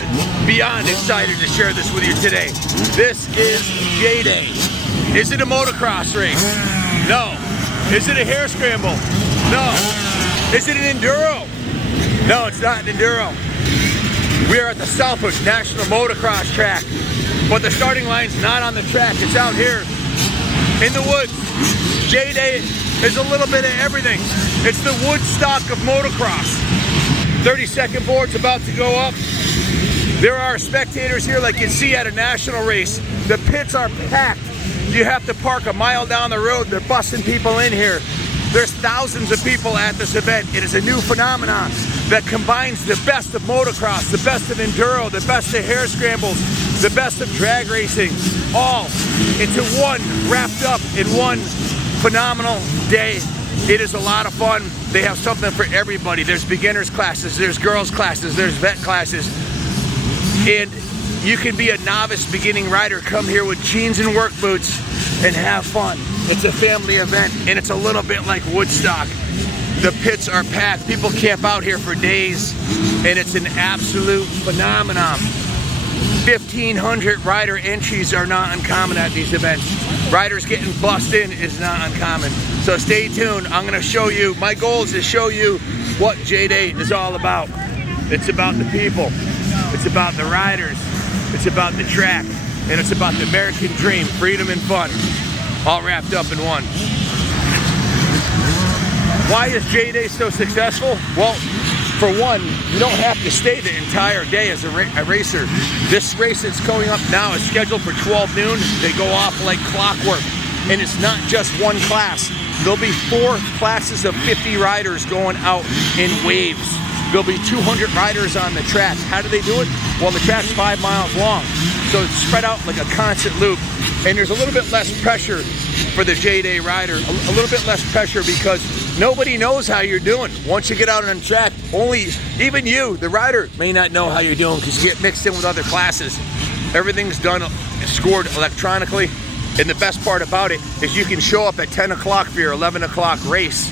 is beyond excited to share this with you today. This is J-Day. Is it a motocross race? No. Is it a hare scramble? No. Is it an enduro? No, it's not an enduro. We are at the Southwick National Motocross track, but the starting line's not on the track. It's out here in the woods. J-Day is a little bit of everything. It's the Woodstock of motocross. 30-second board's about to go up. There are spectators here like you see at a national race. The pits are packed. You have to park a mile down the road. They're busting people in here. There's thousands of people at this event. It is a new phenomenon that combines the best of motocross, the best of enduro, the best of hare scrambles, the best of drag racing, all into one, wrapped up in one phenomenal day. It is a lot of fun. They have something for everybody. There's beginners classes, there's girls classes, there's vet classes, and you can be a novice beginning rider. Come here with jeans and work boots and have fun. It's a family event, and it's a little bit like Woodstock. The pits are packed. People camp out here for days, and it's an absolute phenomenon. 1,500 rider entries are not uncommon at these events. Riders getting bussed in is not uncommon. So stay tuned. I'm going to show you. My goal is to show you what J-Day is all about. It's about the people. It's about the riders. It's about the track. And it's about the American dream, freedom and fun, all wrapped up in one. Why is J-Day so successful? Well, for one, you don't have to stay the entire day as a racer. This race that's going up now is scheduled for 12 noon. They go off like clockwork. And it's not just one class. There'll be 4 classes of 50 riders going out in waves. There'll be 200 riders on the track. How do they do it? Well, the track's 5 miles long. So it's spread out like a constant loop. And there's a little bit less pressure for the J-Day rider. A little bit less pressure because nobody knows how you're doing. Once you get out on the track, even you, the rider, may not know how you're doing because you get mixed in with other classes. Everything's done, scored electronically. And the best part about it is you can show up at 10 o'clock for your 11 o'clock race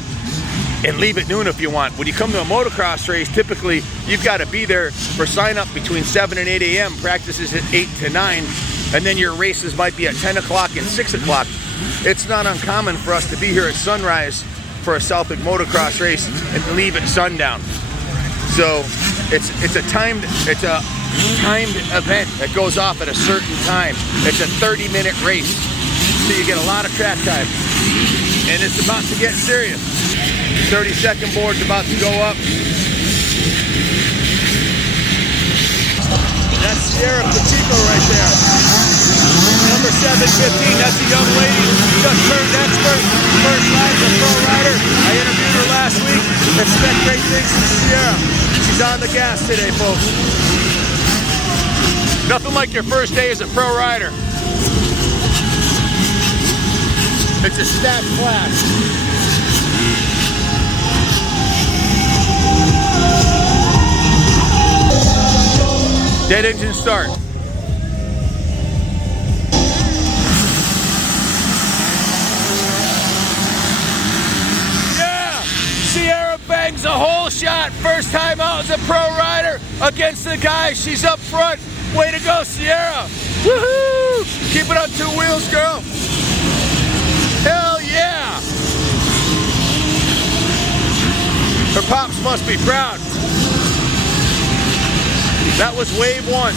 and leave at noon if you want. When you come to a motocross race, typically you've got to be there for sign up between 7 and 8 a.m. Practices at 8 to 9, and then your races might be at 10 o'clock and 6 o'clock. It's not uncommon for us to be here at sunrise for a Southwick motocross race and leave at sundown. So it's a timed event that goes off at a certain time. It's a 30-minute race, so you get a lot of track time, and it's about to get serious. 30-second board's about to go up. That's Sierra Pacheco right there. Number 715, that's a young lady who just turned expert. First time as a pro rider. I interviewed her last week. Expect great things from Sierra. She's on the gas today, folks. Nothing like your first day as a pro rider. It's a stacked class. Dead engine start. Yeah! Sierra bangs a hole shot. First time out as a pro rider against the guy. She's up front. Way to go, Sierra. Woohoo! Keep it on 2 wheels, girl. Hell yeah! Her pops must be proud. That was wave 1.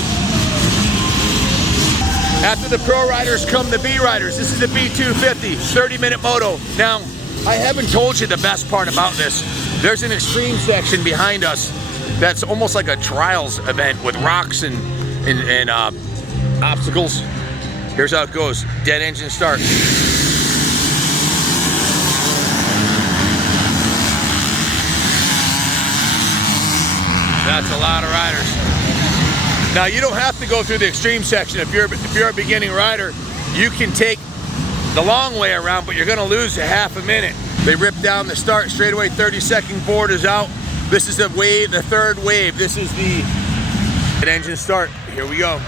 After the pro riders come the B riders. This is the B250, 30-minute moto. Now, I haven't told you the best part about this. There's an extreme section behind us that's almost like a trials event with rocks and obstacles. Here's how it goes. Dead engine start. That's a lot of riders. Now you don't have to go through the extreme section. If you're a beginning rider, you can take the long way around, but you're gonna lose a half a minute. They rip down the start straightaway. 30-second board is out. This is the wave, the third wave. This is the engine start. Here we go.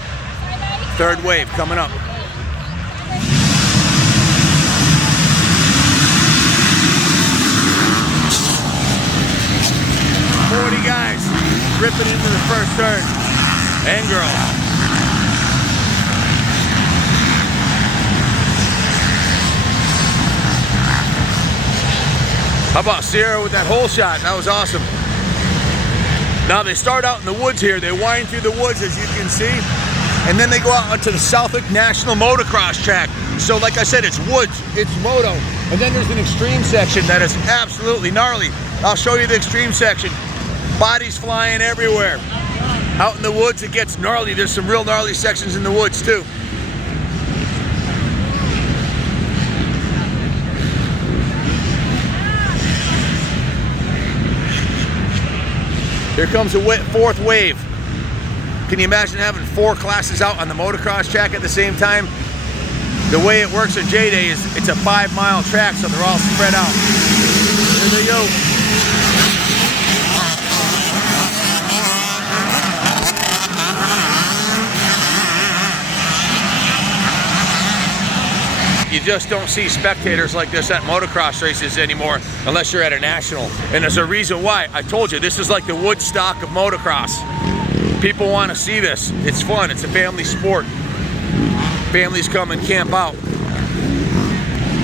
Third wave coming up. 40 guys ripping into the first turn. and girls. How about Sierra with that hole shot? That was awesome. Now they start out in the woods here. They wind through the woods, as you can see, and then they go out onto the Southwick National Motocross track. So like I said, it's woods, it's moto, and then there's an extreme section that is absolutely gnarly. I'll show you the extreme section. Bodies flying everywhere. Out in the woods, it gets gnarly. There's some real gnarly sections in the woods too. Here comes a fourth wave. Can you imagine having 4 classes out on the motocross track at the same time? The way it works on J-Day is it's a 5-mile track, so they're all spread out. Here they go. You just don't see spectators like this at motocross races anymore unless you're at a national. And there's a reason why. I told you, this is like the Woodstock of motocross. People want to see this. It's fun. It's a family sport. Families come and camp out.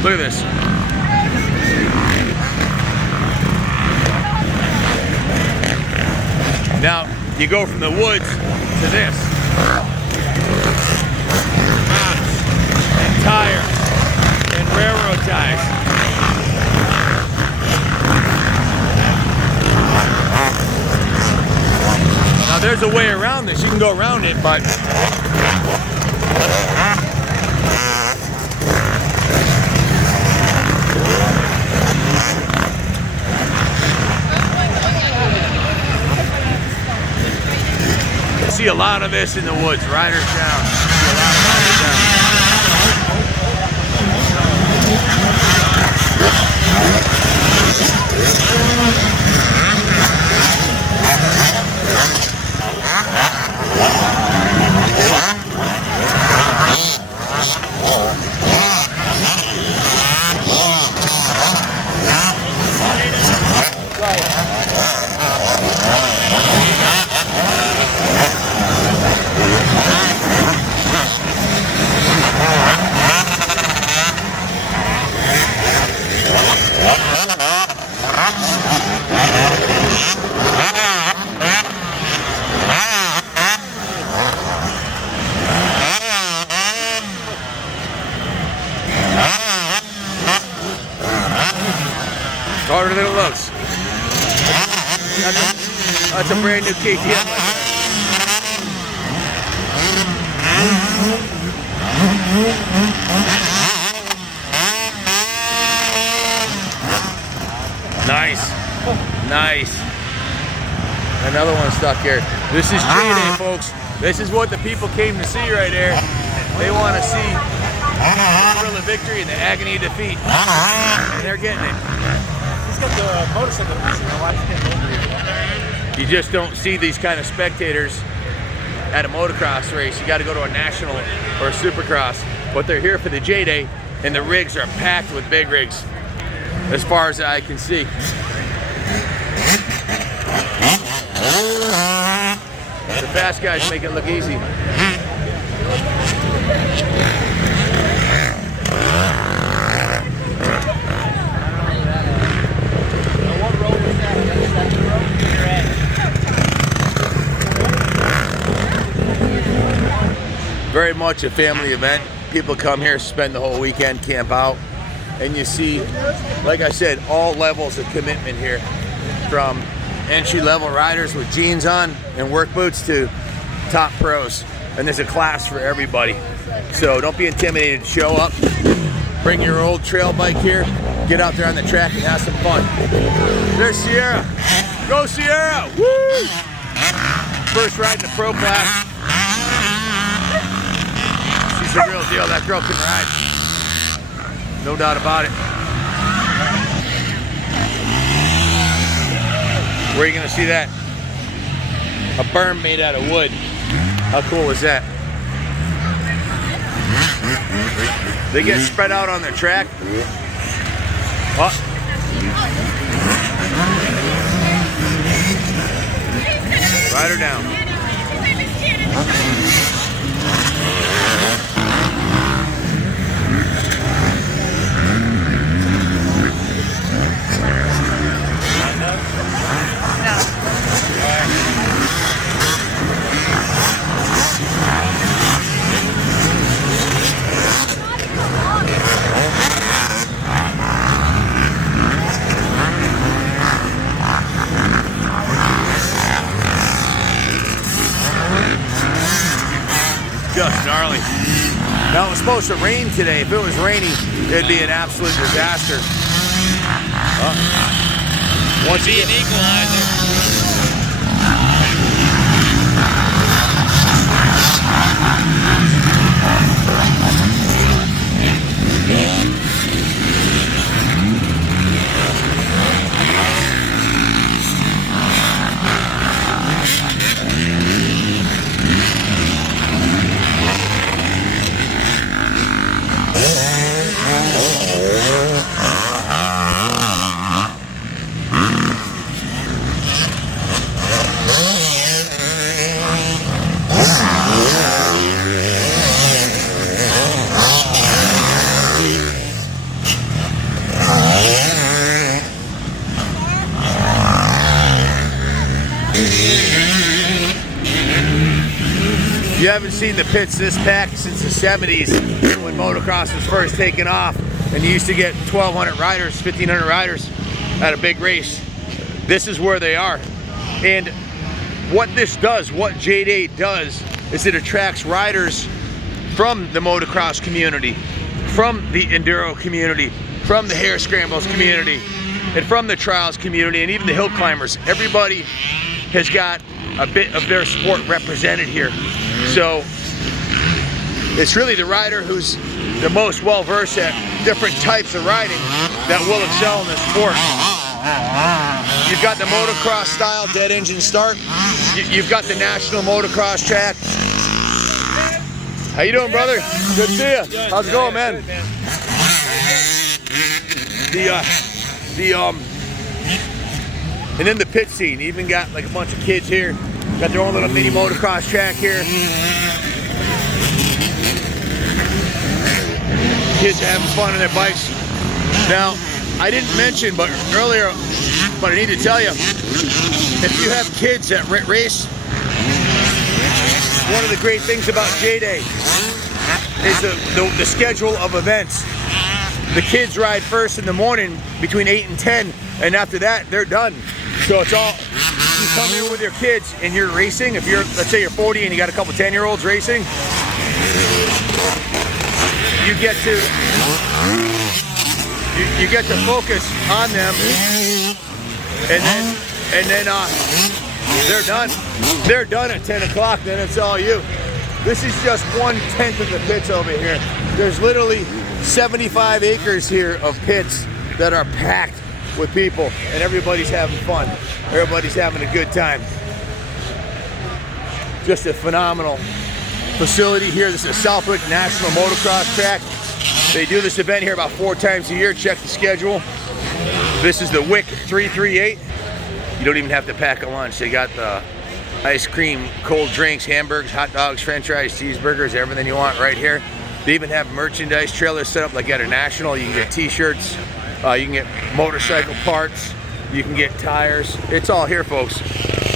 Look at this. Now, you go from the woods to this. And tire. And railroad ties. Now there's a way around this. You can go around it, but you see a lot of this in the woods. Riders down. See a lot of riders down. Harder than it looks. That's a brand new KTM. Nice. Nice. Another one stuck here. This is J-Day, folks. This is what the people came to see right here. They want to see the thrill of victory and the agony of defeat. And they're getting it. The motorcycle you just don't see these kind of spectators at a motocross race. You got to go to a national or a supercross, but they're here for the J-Day, and the rigs are packed with big rigs as far as I can see. The fast guys make it look easy. Very much a family event. People come here, spend the whole weekend, camp out, and you see, like I said, all levels of commitment here, from entry-level riders with jeans on and work boots to top pros. And there's a class for everybody. So don't be intimidated to show up. Bring your old trail bike here, get out there on the track and have some fun. There's Sierra. Go Sierra! Woo! First ride in the pro class. She's the real deal. That girl can ride. No doubt about it. Where are you gonna see that? A berm made out of wood. How cool is that? They get spread out on their track. Oh. Ride her down. just gnarly. Now, it was supposed to rain today. If it was raining, it'd be an absolute disaster. Once again, an equalizer. You haven't seen the pits this packed since the 70s when motocross was first taken off, and you used to get 1,200 riders, 1,500 riders at a big race. This is where they are. And what this does, what J-Day does, is it attracts riders from the motocross community, from the enduro community, from the hare scrambles community, and from the trials community, and even the hill climbers. Everybody has got a bit of their sport represented here. So it's really the rider who's the most well-versed at different types of riding that will excel in this sport. You've got the motocross style dead engine start. You've got the national motocross track. How you doing, brother? Good to see you. How's it going, man? And then the pit scene. You even got like a bunch of kids here. Got their own little mini motocross track here. Kids are having fun on their bikes. Now, I didn't mention, but earlier, but I need to tell you, if you have kids that race, one of the great things about J-Day is the schedule of events. The kids ride first in the morning between 8 and 10, and after that, they're done. So it's all, you come here with your kids and you're racing. If you're, let's say you're 40 and you got a couple 10-year-olds racing, you get to focus on them, and then they're done. They're done at 10 o'clock, then it's all you. This is just 1/10 of the pits over here. There's literally 75 acres here of pits that are packed with people, and everybody's having fun. Everybody's having a good time. Just a phenomenal facility here. This is Southwick National Motocross Track. They do this event here about 4 times a year. Check the schedule. This is the WICK 338. You don't even have to pack a lunch. They got the ice cream, cold drinks, hamburgers, hot dogs, french fries, cheeseburgers, everything you want right here. They even have merchandise trailers set up like at a national. You can get t-shirts, you can get motorcycle parts, you can get tires. It's all here, folks.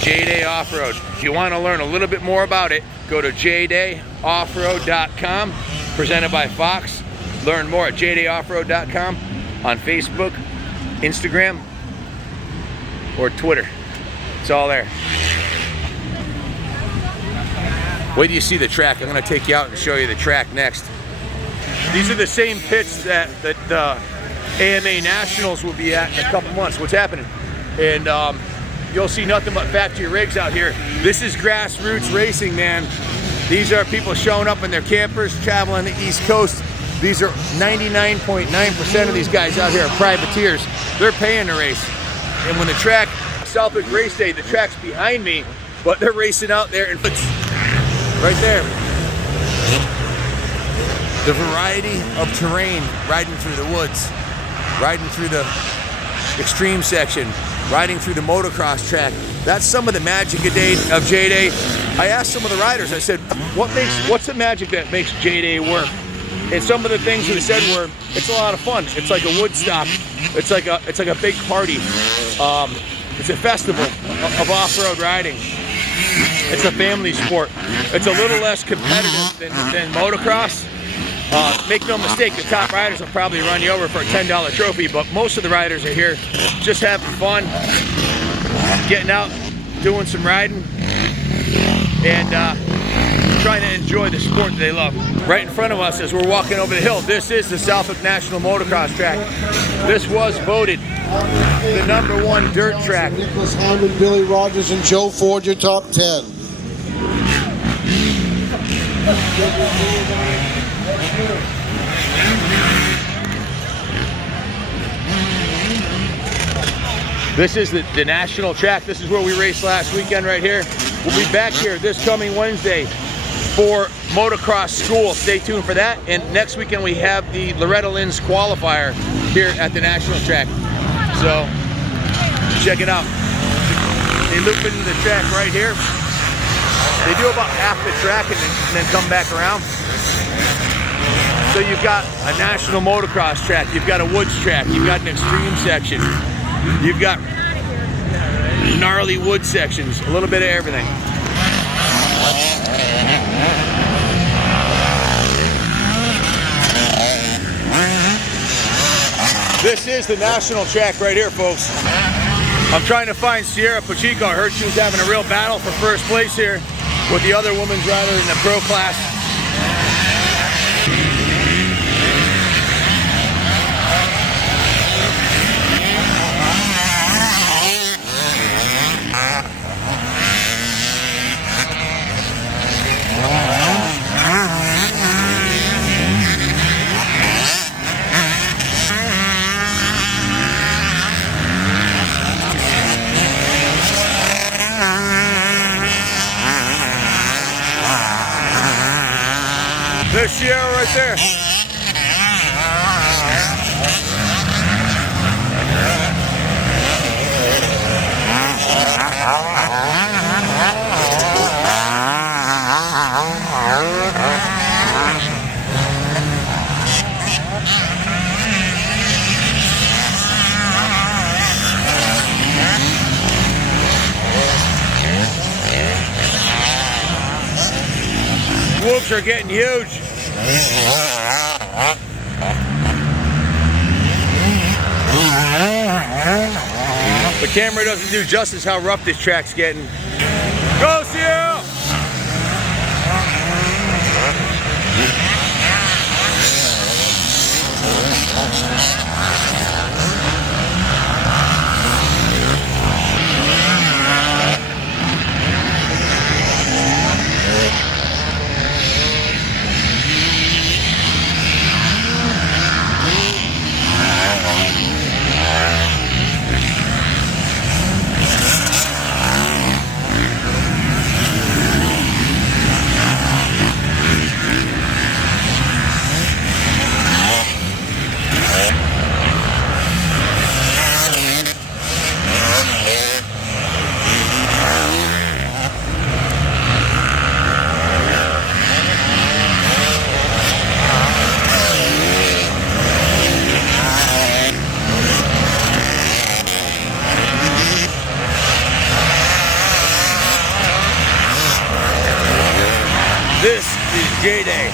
J-Day Off-Road. If you want to learn a little bit more about it, go to jdayoffroad.com, presented by Fox. Learn more at jdayoffroad.com on Facebook, Instagram, or Twitter. It's all there. Wait till you see the track. I'm going to take you out and show you the track next. These are the same pits that the AMA Nationals will be at in a couple months. What's happening? And you'll see nothing but factory rigs out here. This is grassroots racing, man. These are people showing up in their campers, traveling the East Coast. These are 99.9% of these guys out here are privateers. They're paying to race. And when the track, Southwick Race Day, the track's behind me, but they're racing out there and it's right there. The variety of terrain, riding through the woods, riding through the extreme section, riding through the motocross track. That's some of the magic of J-Day. I asked some of the riders, I said, what's the magic that makes J-Day work? And some of the things they said were, it's a lot of fun. It's like a Woodstock. It's like a big party. It's a festival of off-road riding. It's a family sport. It's a little less competitive than motocross. Make no mistake, the top riders will probably run you over for a $10 trophy, but most of the riders are here just having fun, getting out, doing some riding, and trying to enjoy the sport that they love. Right in front of us as we're walking over the hill, this is the Southwick National Motocross track. This was voted the #1 dirt track. Nicholas Hyman, Billy Rogers, and Joe Ford, your top 10. This is the national track. This is where we raced last weekend right here. We'll be back here this coming Wednesday for motocross school. Stay tuned for that. And next weekend we have the Loretta Lynn's qualifier here at the national track. So check it out. They loop into the track right here. They do about half the track and then come back around. So you've got a national motocross track, you've got a woods track, you've got an extreme section, you've got gnarly wood sections, a little bit of everything. This is the national track right here, folks. I'm trying to find Sierra Pacheco. I heard she was having a real battle for first place here with the other women's rider in the pro class. There's Sierra right there. Whoops are getting huge. The camera doesn't do justice how rough this track's getting. Go, Sierra! This is J-Day.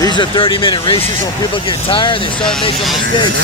These are 30-minute races. When people get tired, they start making mistakes.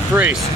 tough race.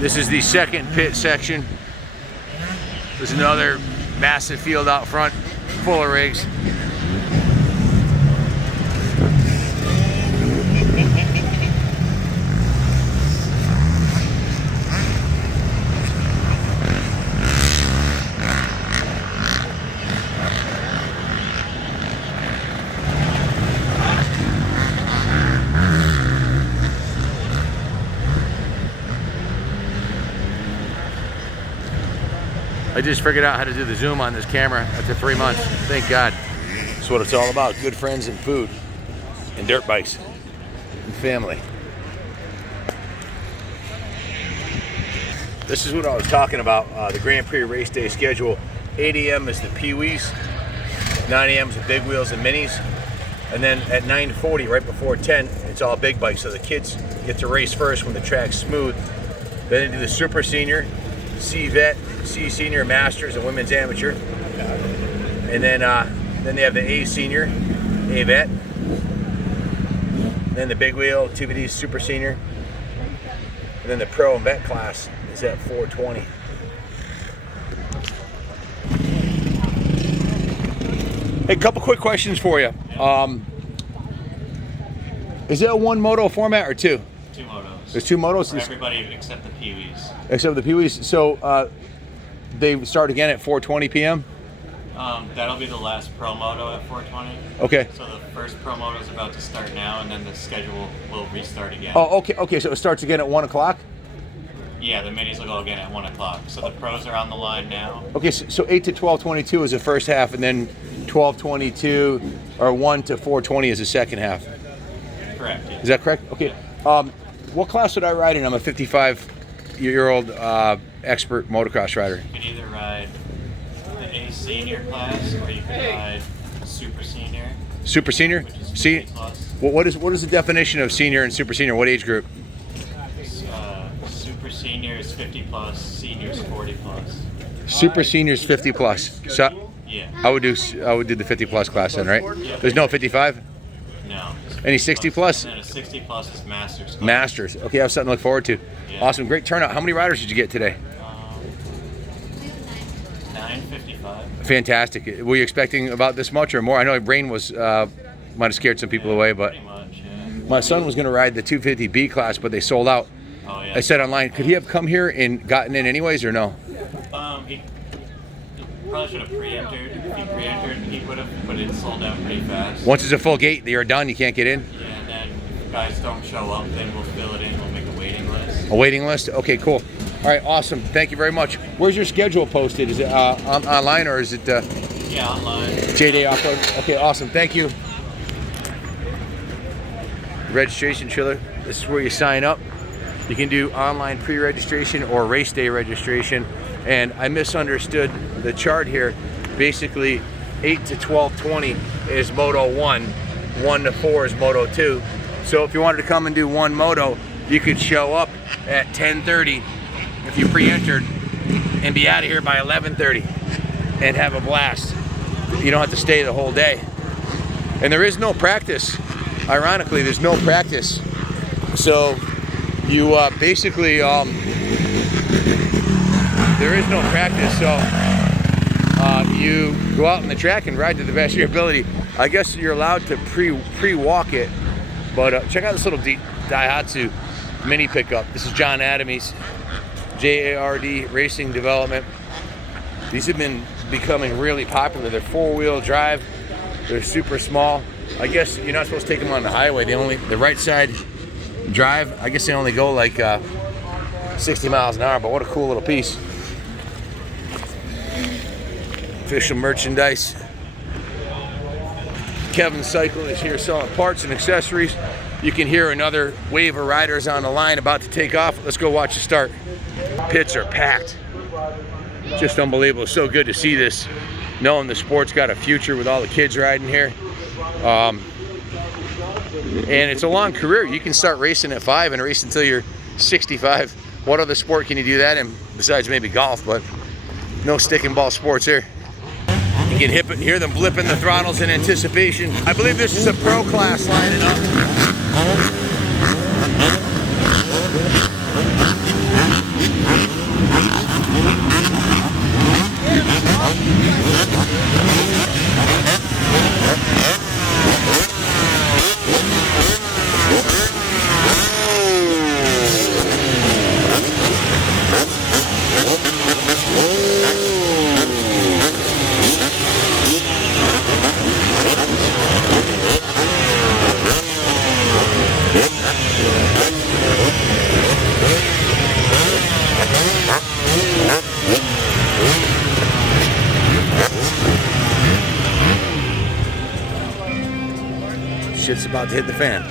This is the second pit section. There's another massive field out front full of rigs. I just figured out how to do the zoom on this camera after 3 months. Thank God. That's what it's all about. Good friends and food and dirt bikes and family. This is what I was talking about, the Grand Prix race day schedule. 8 a.m. is the Pee-wees, 9 a.m. is the big wheels and minis, and then at 9:40, right before 10, it's all big bikes. So the kids get to race first when the track's smooth. Then they do the Super Senior, C-Vet, C-Senior, Masters, and Women's Amateur. And then they have the A-Senior, A-Vet. Then the big wheel, 2VD Super Senior. And then the Pro and Vet class is at 4:20. Hey, couple quick questions for you. Is it a one moto format or two? Two motos. There's two motos? For everybody except the Pee-wees. Except the Pee-wees. So they start again at 4:20 p.m.? That'll be the last Pro Moto at 4:20. Okay. So the first Pro Moto is about to start now, and then the schedule will restart again. Oh, okay. Okay, so it starts again at 1 o'clock? Yeah, the minis will go again at 1 o'clock. So the pros are on the line now. Okay, so 8 to 12:22 is the first half, and then 12:22 or 1 to 4:20 is the second half. Correct. Yeah. Is that correct? Okay. What class would I ride in? I'm a 55-year-old expert motocross rider. You can either ride the A-Senior class, or you can ride Super Senior. Super Senior? Which is See, 50 plus. what is the definition of senior and super senior? What age group? Super Senior is 50 plus, Senior is 40 plus. Super Senior is 50 plus. So Yeah. I would do the 50 plus class then, right? Yep. There's no 55? No. Any 60 plus? And then a 60 plus is Masters class. Masters. Okay, I have something to look forward to. Yeah. Awesome, great turnout. How many riders did you get today? 955. Fantastic. Were you expecting about this much or more? I know rain was might have scared some people away, but Pretty much, yeah. my son was going to ride the 250B class, but they sold out. Oh, yeah. I said online, could he have come here and gotten in anyways or no? He probably should have pre-entered. If he pre-entered, he would have, but it sold out pretty fast. Once it's a full gate, you're done, you can't get in? Yeah, and then if guys don't show up, then we'll fill it in. We'll make a waiting list. A waiting list? Okay, cool. All right, awesome. Thank you very much. Where's your schedule posted? Is it online or is it Yeah, online. J-Day Offload? Okay, awesome. Thank you. Registration trailer. This is where you sign up. You can do online pre-registration or race day registration. And I misunderstood the chart here. Basically, 8 to 12:20 is Moto 1, 1 to 4 is Moto 2. So if you wanted to come and do one moto, you could show up at 10:30 if you pre-entered and be out of here by 11:30 and have a blast. You don't have to stay the whole day. And there is no practice. Ironically, there's no practice. So you basically there is no practice, so you go out on the track and ride to the best of your ability. I guess you're allowed to pre-walk it, but check out this little Daihatsu mini pickup. This is John Adamy's JARD Racing Development. These have been becoming really popular. They're four-wheel drive. They're super small. I guess you're not supposed to take them on the highway. The right side drive, I guess they only go like 60 miles an hour, but what a cool little piece. Official merchandise. Kevin's Cycle is here selling parts and accessories. You can hear another wave of riders on the line about to take off. Let's go watch the start. Pits are packed. Just unbelievable. It's so good to see this, knowing the sport's got a future with all the kids riding here. And it's a long career. You can start racing at 5 and race until you're 65. What other sport can you do that in besides maybe golf? But no stick and ball sports here. You can hear them blipping the throttles in anticipation. I believe this is a pro class lining up. Shit's about to hit the fan.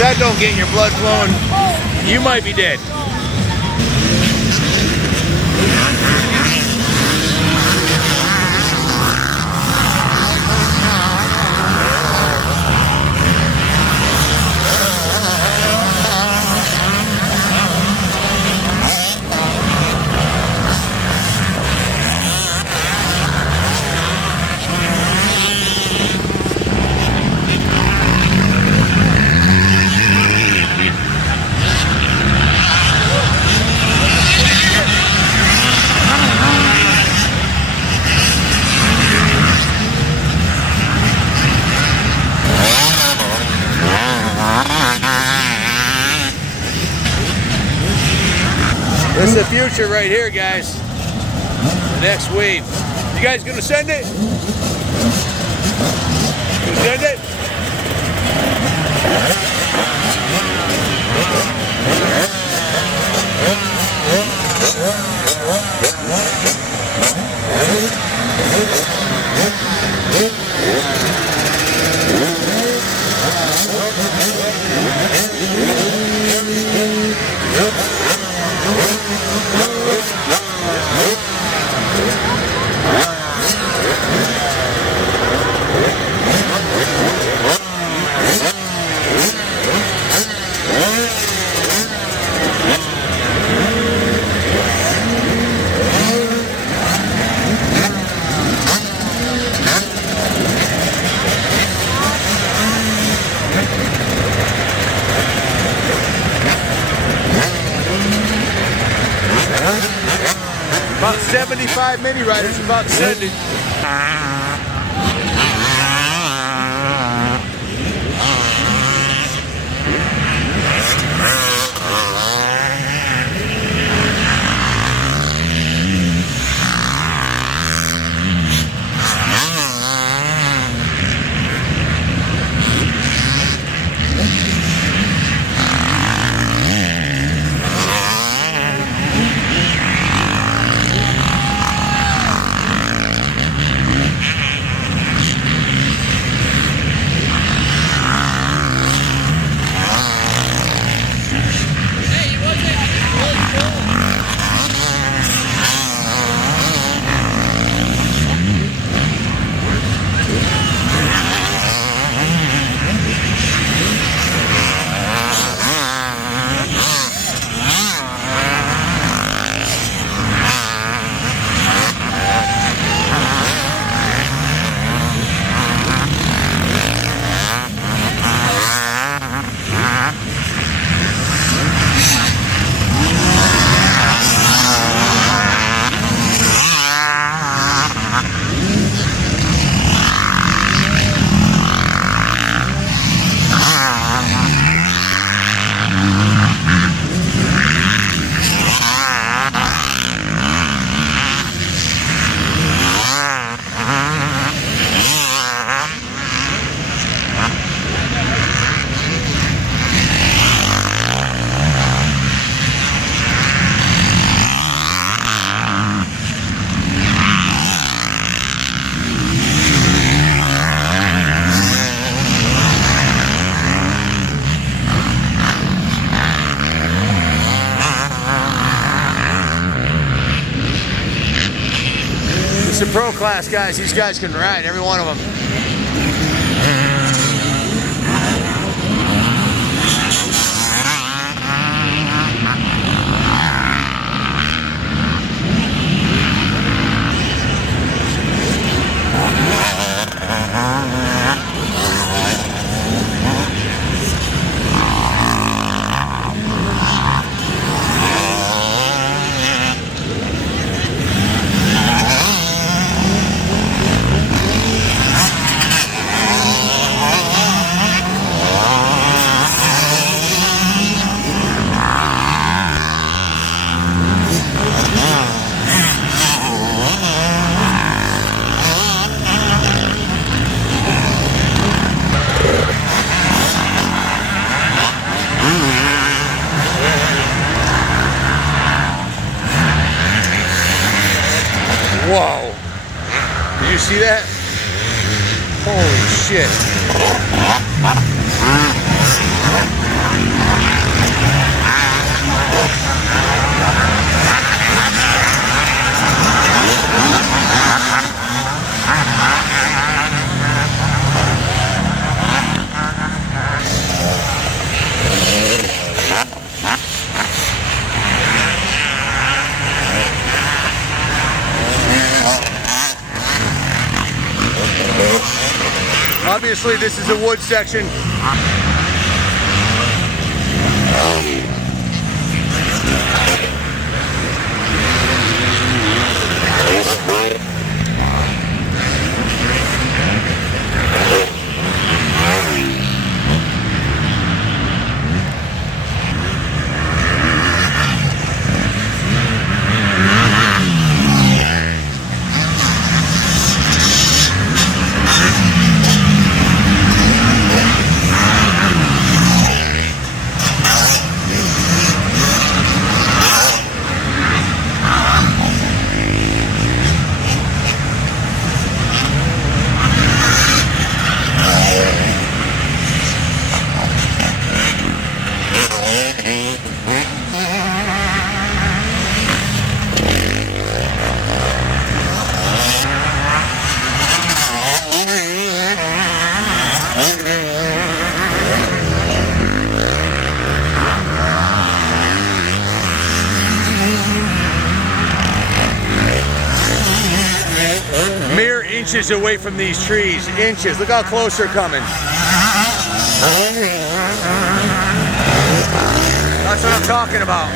That don't get your blood flowing, you might be dead. This is the future right here, guys. The next wave. You guys gonna send it? Gonna send it? 75 mini riders about to send it. It's a pro class, guys. These guys can ride, every one of them. Whoa. Did you see that? Holy shit. Obviously, this is a wood section. Mere inches away from these trees, inches. Look how close they're coming. That's what I'm talking about.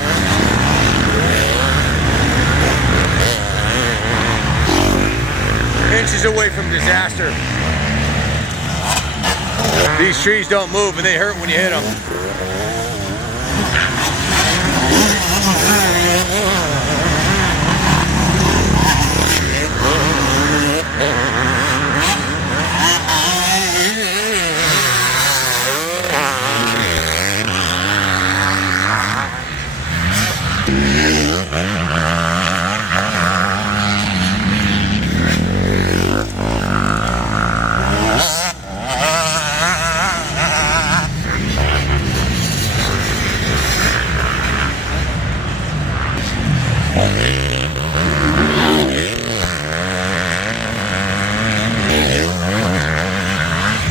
Inches away from disaster. These trees don't move and they hurt when you hit them.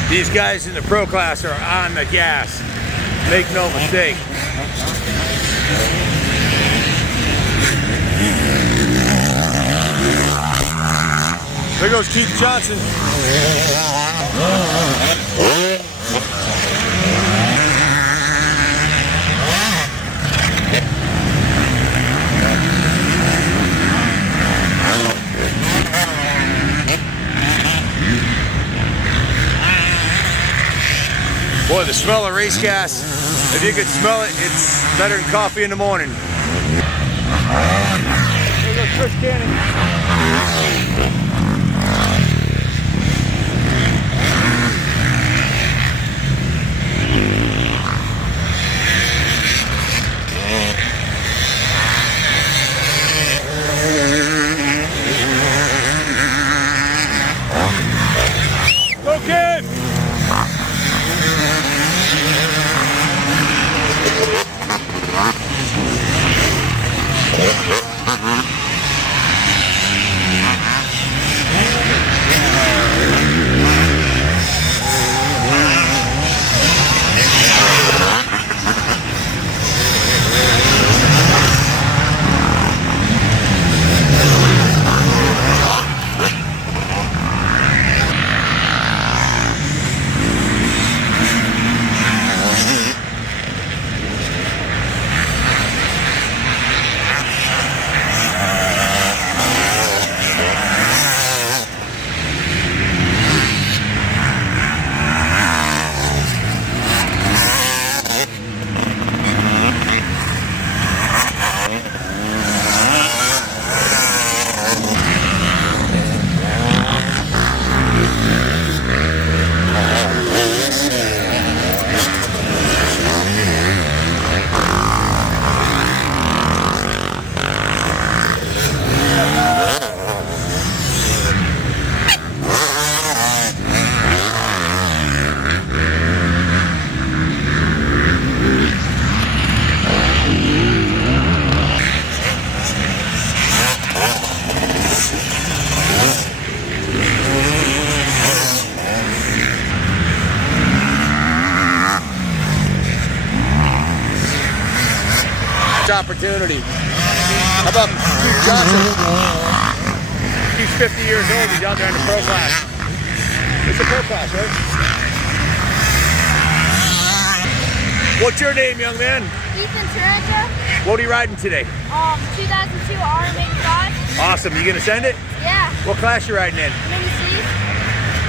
These guys in the pro class are on the gas. Make no mistake. There goes Keith Johnson. Boy, the smell of race gas, if you could smell it, it's better than coffee in the morning. There goes Chris Cannon. Go kid! Opportunity. How about Keith Johnson? He's 50 years old. He's out there in the pro class. It's a pro class, right? What's your name, young man? Ethan Taranto. What are you riding today? 2002 RM85. Awesome. You gonna send it? Yeah. What class you riding in? Mini C.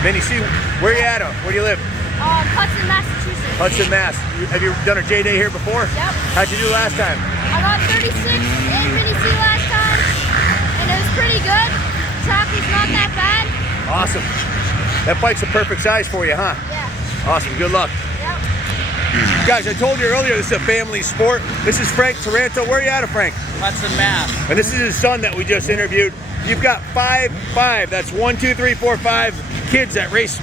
Mini C. Where you at? Where do you live? Hudson, Massachusetts. Hudson, Mass. Have you done a J-Day here before? Yep. How'd you do last time? I got 36 in Mini C last time, and it was pretty good. Track was not that bad. Awesome. That bike's a perfect size for you, huh? Yeah. Awesome. Good luck. Yep. Guys, I told you earlier this is a family sport. This is Frank Taranto. Where are you at, Frank? Hudson, Mass. And this is his son that we just interviewed. You've got five. That's 1, 2, 3, 4, 5 kids that race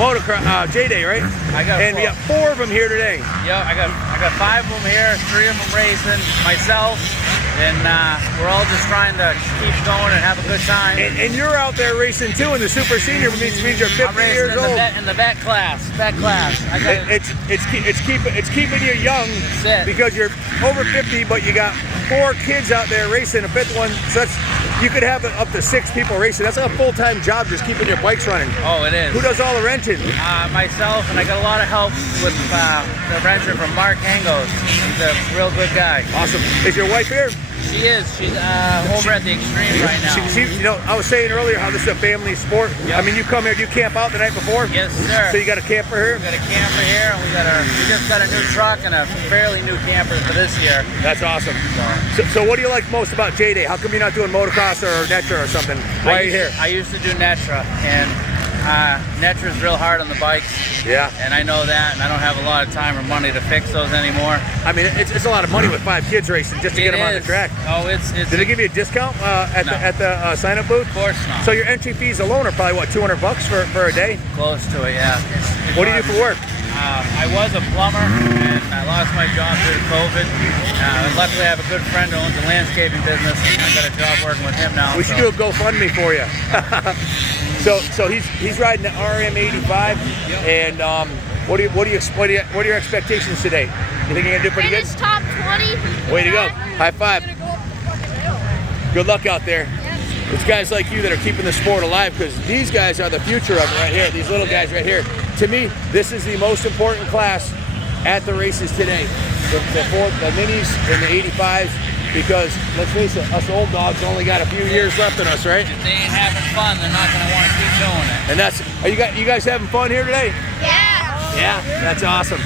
motocross J-Day, right? I got and we got 4 of them here today. Yep, I got 5 of them here, 3 of them racing, myself, and we're all just trying to keep going and have a good time. And you're out there racing too in the super senior, which means you're 50 I'm racing years old. in the vet class. I got It's keeping you young That's it. because you're over 50, but you got 4 kids out there racing, a 5th one. So you could have up to 6 people racing. That's like a full-time job just keeping your bikes running. Oh, it is. Who does all the renting? Myself, and I got a lot of help with the renter from Mark Angos. He's a real good guy. Awesome. Is your wife here? She is. She's over at the Extreme right now. You know, I was saying earlier how this is a family sport. Yep. I mean, you come here, do you camp out the night before? Yes, sir. So you got a camper here? We got a camper here, and we just got a new truck and a fairly new camper for this year. That's awesome. So what do you like most about J-Day? How come you're not doing motocross or Netra or something? Why are you here? I used to do Netra, and Netra's real hard on the bikes. Yeah. And I know that, and I don't have a lot of time or money to fix those anymore. I mean, it's a lot of money with 5 kids racing just to get them on the track. Oh, it's. Did they give you a discount at the sign-up booth? Of course not. So your entry fees alone are probably what, $200 for a day? Close to it, yeah. What do you do for work? I was a plumber, and I lost my job due to COVID. Luckily, I have a good friend who owns a landscaping business, and I got a job working with him now. We should do a GoFundMe for you. So he's riding the RM85, and what are your expectations today? You think you're gonna do pretty good? Finish top 20. Way to go! High five. Good luck out there. It's guys like you that are keeping the sport alive, because these guys are the future of it right here. These little guys right here. To me, this is the most important class at the races today. The minis and the 85s, because let's face it, us old dogs only got a few years left in us, right? If they ain't having fun, they're not going to want to keep doing it. And that's, you guys having fun here today? Yeah. Yeah, that's awesome.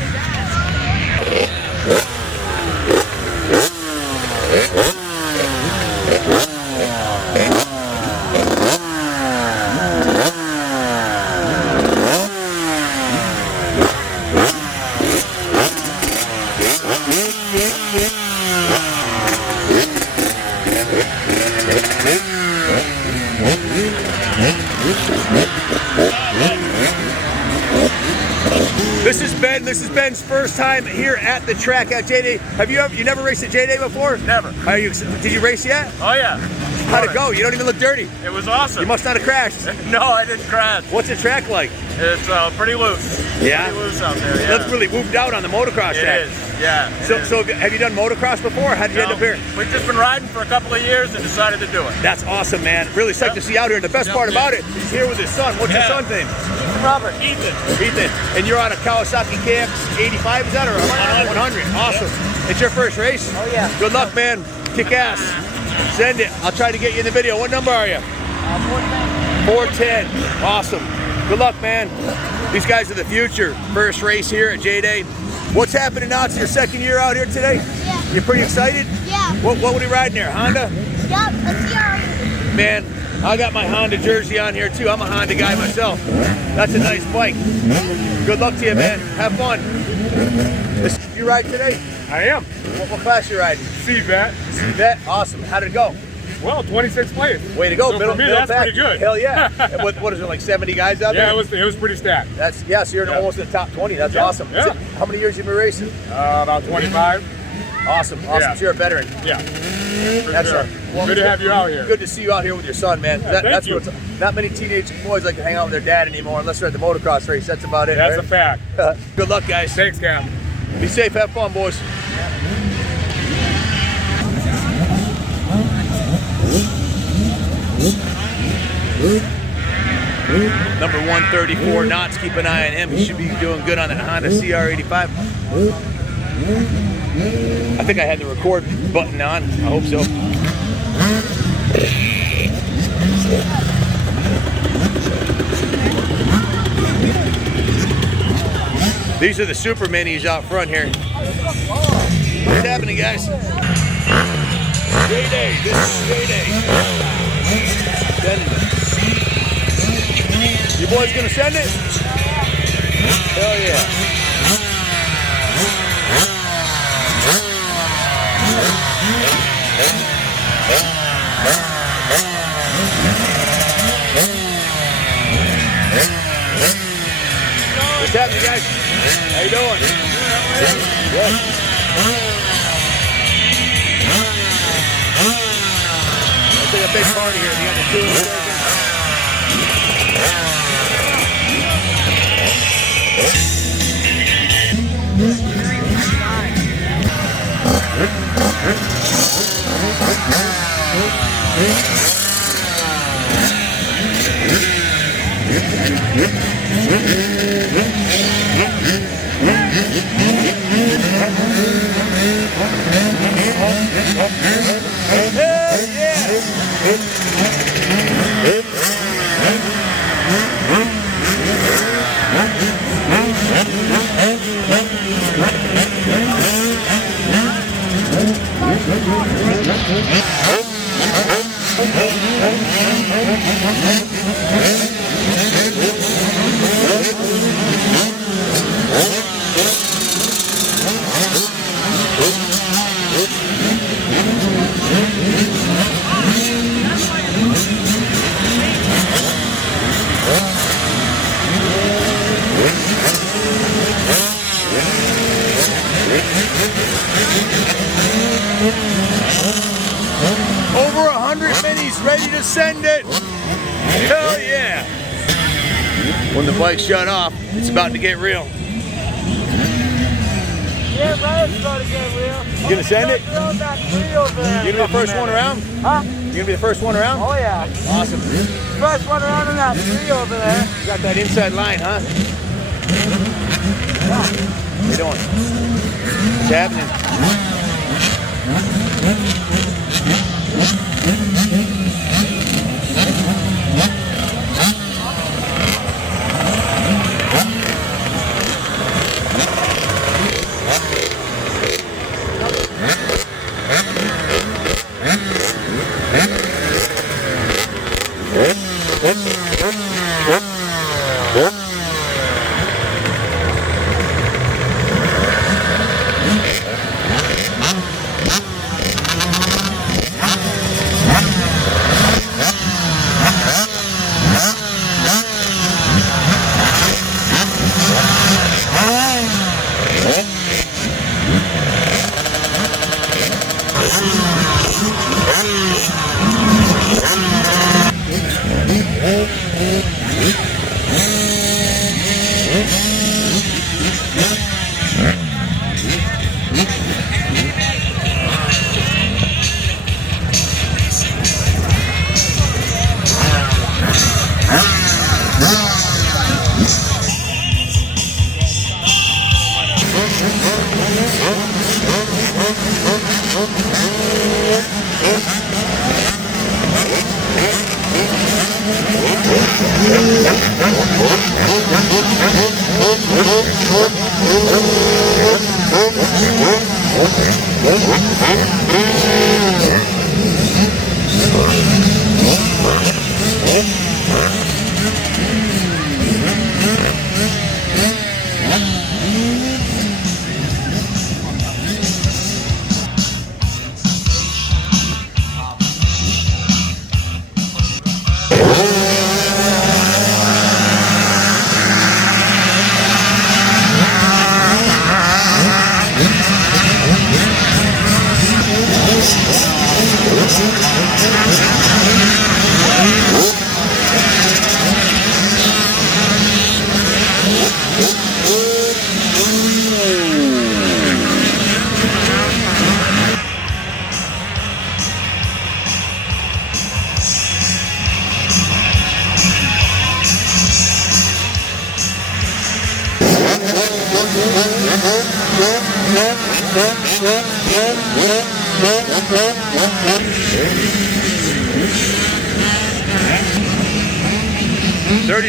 This is Ben. This is Ben's first time here at the track at J-Day. You never raced at J-Day before? Never. Did you race yet? Oh yeah. How'd it go? You don't even look dirty. It was awesome. You must not have crashed. No, I didn't crash. What's the track like? It's pretty loose. Yeah? Pretty loose out there, yeah. That's really moved out on the motocross track. It is, yeah. So have you done motocross before? How did you end up here? We've just been riding for a couple of years and decided to do it. That's awesome, man. Really psyched to see you out here. And the best part about it, he's here with his son. What's your son's name? Robert. Ethan. And you're on a Kawasaki KX 85, is that, or 100? Awesome. Yeah. It's your first race? Oh, yeah. Good luck, man. Kick ass. Send it. I'll try to get you in the video. What number are you? 410. Awesome. Good luck, man. These guys are the future. First race here at J-Day. What's happening now? It's your second year out here today? Yeah. You're pretty excited? Yeah. What are we riding there? Honda? Yup, a CR. Man, I got my Honda jersey on here too. I'm a Honda guy myself. That's a nice bike. Good luck to you, man. Have fun. You ride today? I am. What class you riding? C-Vet. C-Vet? Awesome. How'd it go? Well, 26th place. Way to go. So middle, for me, middle that's pack. pretty good. Hell yeah. And what is it, like 70 guys out there? Yeah, it was pretty stacked. So you're almost in the top 20. That's awesome. Yeah. So how many years you been racing? About 25. Awesome. Yeah. So you're a veteran. Yeah. Excellent. Sure. Well, Good to have you out here. Good to see you out here with your son, man. Thank you. Not many teenage boys like to hang out with their dad anymore unless they're at the motocross race. That's about it. That's right? a fact. Good luck, guys. Thanks, Cam. Be safe. Have fun, boys. Number 134 knots. Keep an eye on him. He should be doing good on that Honda CR85. I think I had the record button on. I hope so. These are the super minis out front here. What's happening, guys? J-Day. This is J-Day. Sending it. You boys gonna send it? Hell yeah. What's happening, guys? How you doing? Good. It's like a big party here. You got the two Over 100 minis ready to send it. Hell yeah. When the bike shut off, it's about to get real. Yeah, right, it's about to get real. You gonna send it? You gonna be the first one around? Huh? You gonna be the first one around? Oh yeah. Awesome. First one around in that tree over there. You got that inside line, huh? How you doing? What's happening?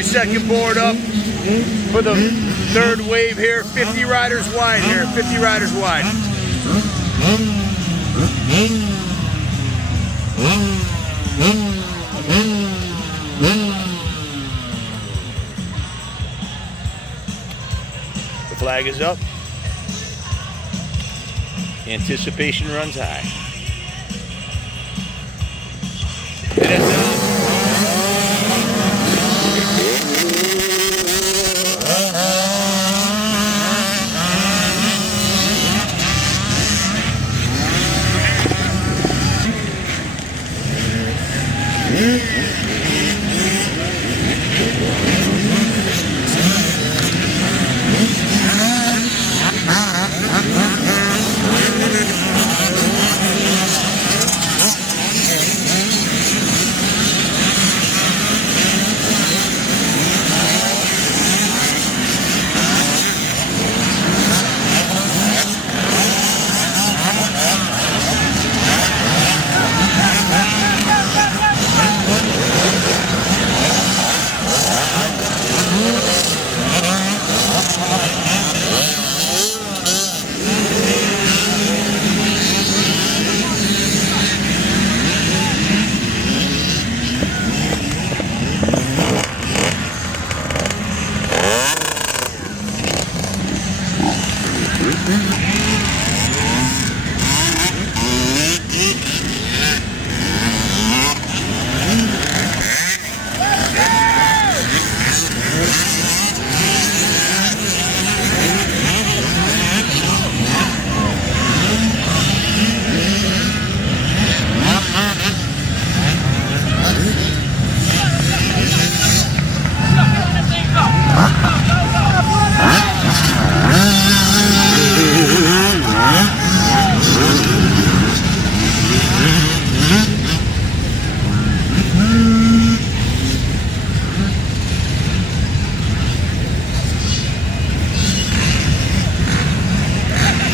Second board up for the third wave here. 50 riders wide here. 50 riders wide. The flag is up. Anticipation runs high. It is done.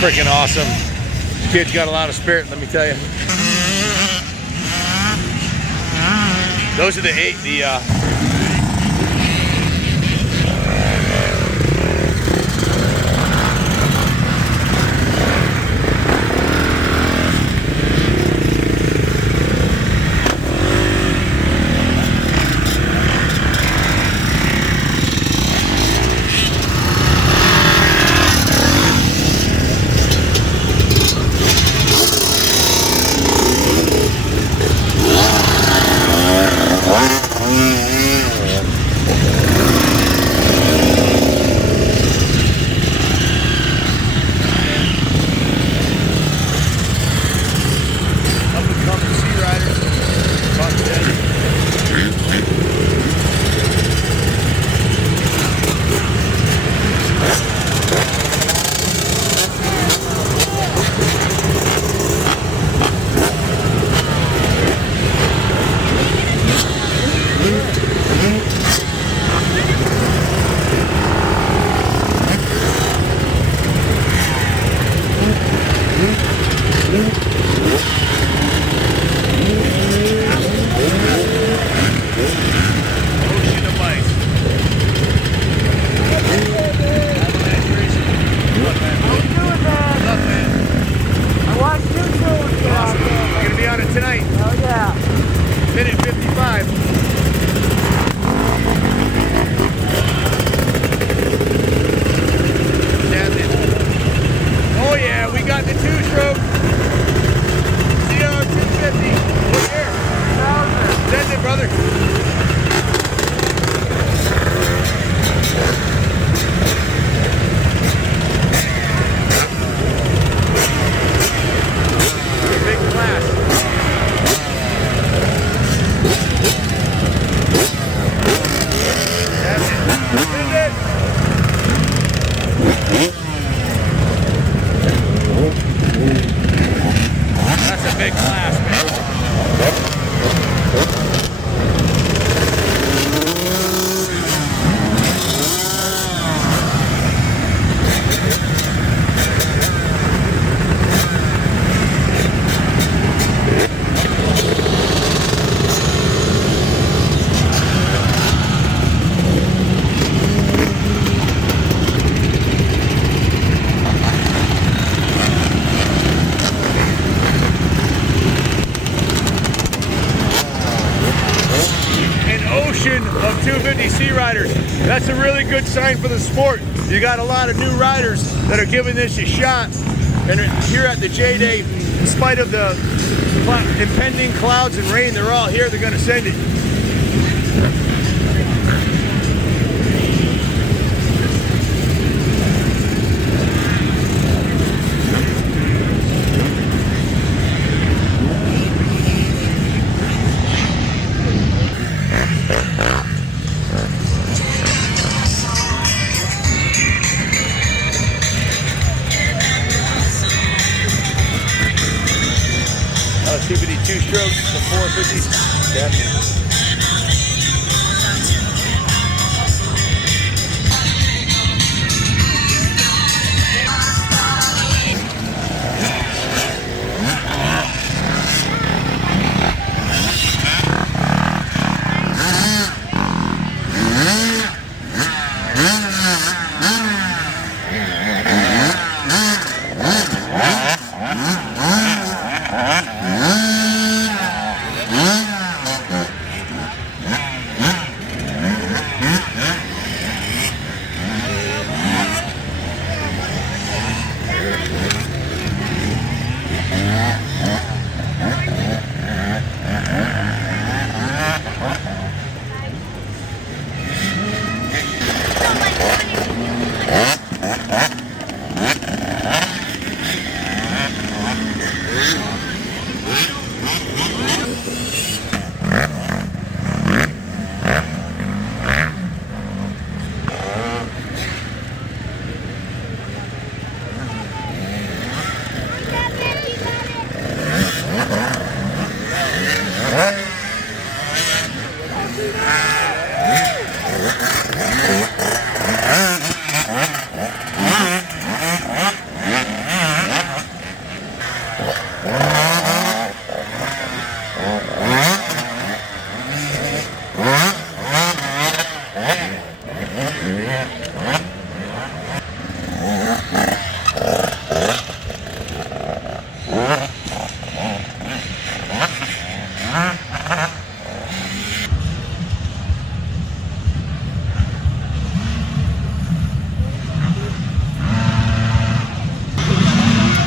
freaking awesome. Kid's got a lot of spirit, let me tell you. Those are the of 250C riders. That's a really good sign for the sport. You got a lot of new riders that are giving this a shot. And here at the J-Day, in spite of the impending clouds and rain, they're all here. They're going to send it. Two strokes, the 450. Yeah.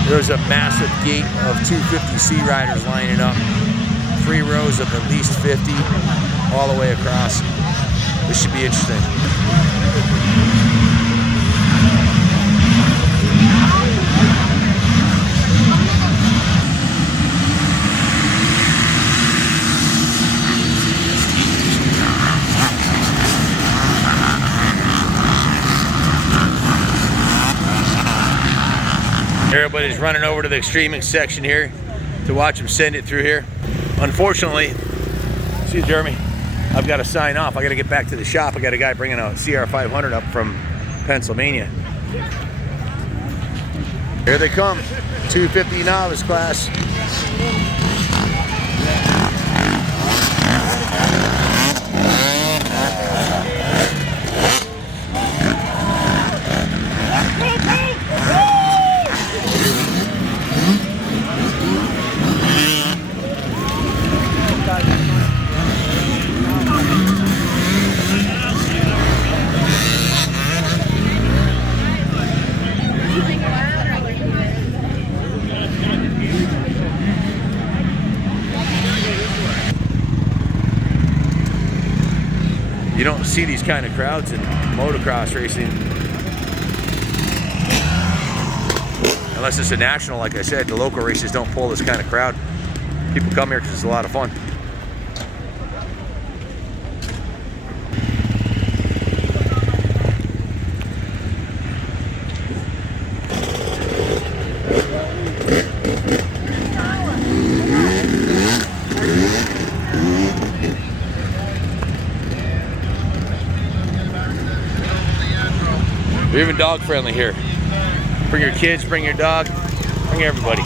There's a massive gate of 250C riders lining up. 3 rows of at least 50 all the way across. This should be interesting. Everybody's running over to the extreming section here to watch them send it through here. Unfortunately, see Jeremy, I've got to sign off. I got to get back to the shop. I got a guy bringing a CR500 up from Pennsylvania. Here they come, 250 novice class. You don't see these kind of crowds in motocross racing unless it's a national. Like I said, the local races don't pull this kind of crowd. People come here because it's a lot of fun. We're even dog friendly here. Bring your kids, bring your dog, bring everybody.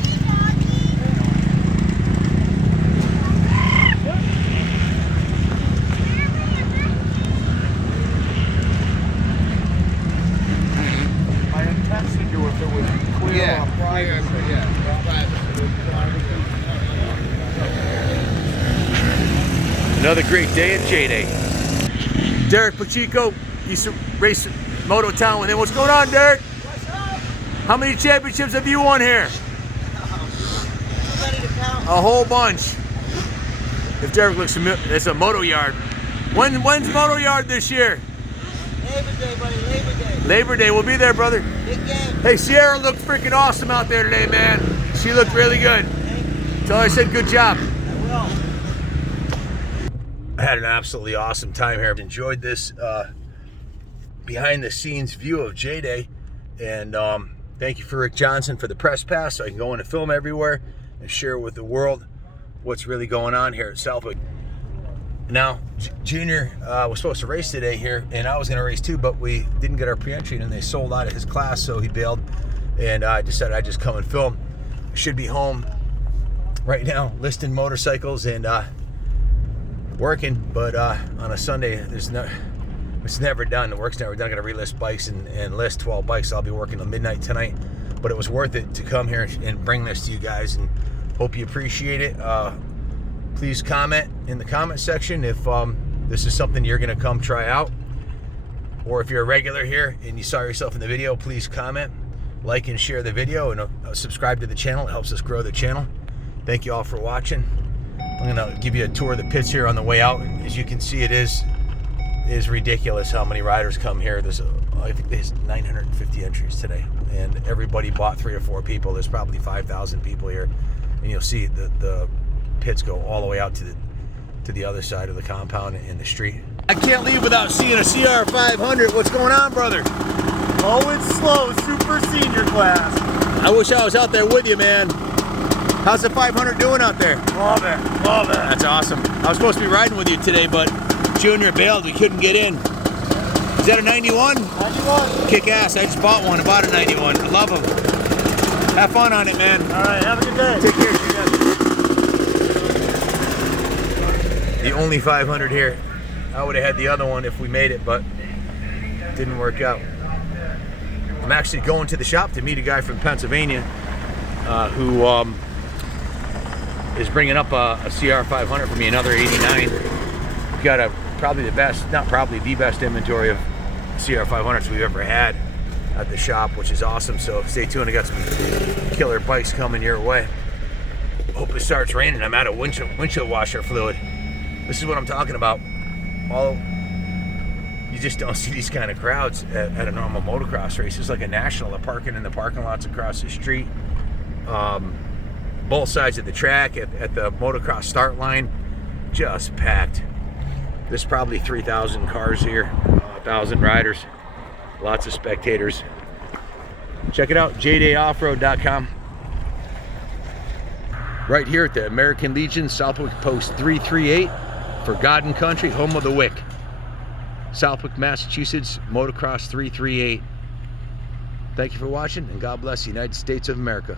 My intent to do if it was clear on Friday. Another great day at J-Day. Derek Pacheco, he's racing Moto Town with him. What's going on, Derek? What's up? How many championships have you won here? A whole bunch. If Derek looks familiar, it's a moto yard. When's moto yard this year? Labor Day, buddy, Labor Day. Labor Day, we'll be there, brother. Big game. Hey, Sierra looked freaking awesome out there today, man. She looked really good. So I said, good job. I will. I had an absolutely awesome time here. Enjoyed this behind the scenes view of J-Day, and thank you for Rick Johnson for the press pass so I can go in and film everywhere and share with the world what's really going on here at Southwick. Now, Junior was supposed to race today here, and I was going to race too, but we didn't get our pre-entry and they sold out of his class, so he bailed, and I decided I'd just come and film. I should be home right now listing motorcycles and working, but on a Sunday it's never done. The work's never done. I'm gonna relist bikes and list 12 bikes. I'll be working till midnight tonight, but it was worth it to come here and bring this to you guys, and hope you appreciate it. Please comment in the comment section if this is something you're gonna come try out, or if you're a regular here and you saw yourself in the video, please comment, like and share the video, and subscribe to the channel. It helps us grow the channel. Thank you all for watching. I'm gonna give you a tour of the pits here on the way out. As you can see, it is ridiculous how many riders come here. I think there's 950 entries today, and everybody bought 3 or 4 people. There's probably 5,000 people here, and you'll see the pits go all the way out to the other side of the compound in the street. I can't leave without seeing a CR500. What's going on, brother? Oh, it's slow, super senior class. I wish I was out there with you, man. How's the 500 doing out there? Love it, love it. That's awesome. I was supposed to be riding with you today, but Junior bailed. We couldn't get in. Is that a 91? 91. Kick ass. I just bought one. I bought a 91. I love them. Have fun on it, man. All right, have a good day. Take care. The only 500 here. I would have had the other one if we made it, but it didn't work out. I'm actually going to the shop to meet a guy from Pennsylvania who is bringing up a CR500 for me, another 89. Got probably the best, not probably the best inventory of CR500s we've ever had. at the shop, which is awesome. So stay tuned. I got some killer bikes coming your way. Hope it starts raining. I'm out of windshield washer fluid. This is what I'm talking about. You just don't see these kind of crowds at a normal motocross race. It's like a national. They're parking in the parking lots across the street. Both sides of the track at the motocross start line, just packed. There's probably 3,000 cars here, 1,000 riders, lots of spectators. Check it out, jdayoffroad.com. Right here at the American Legion, Southwick Post 338, Forgotten Country, home of the WICK. Southwick, Massachusetts, Motocross 338. Thank you for watching, and God bless the United States of America.